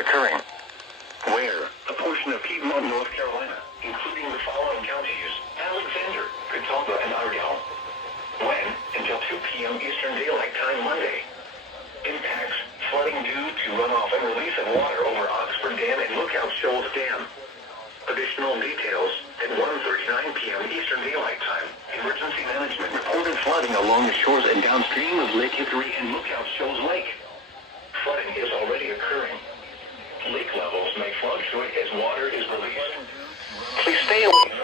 occurring. Where? A portion of Piedmont, North Carolina, including the following counties: Alexander, Catawba, and Ardell. When? Until 2 p.m. Eastern Daylight Time Monday. Impacts: flooding due to runoff and release of water over Oxford Dam and Lookout Shoals Dam. Additional details: at 1:39 p.m. Eastern Daylight Time, emergency management reported flooding along the shores and downstream of Lake Hickory and Lookout Shoals Lake. Flooding is already occurring. Lake levels may fluctuate as water is released. Please stay away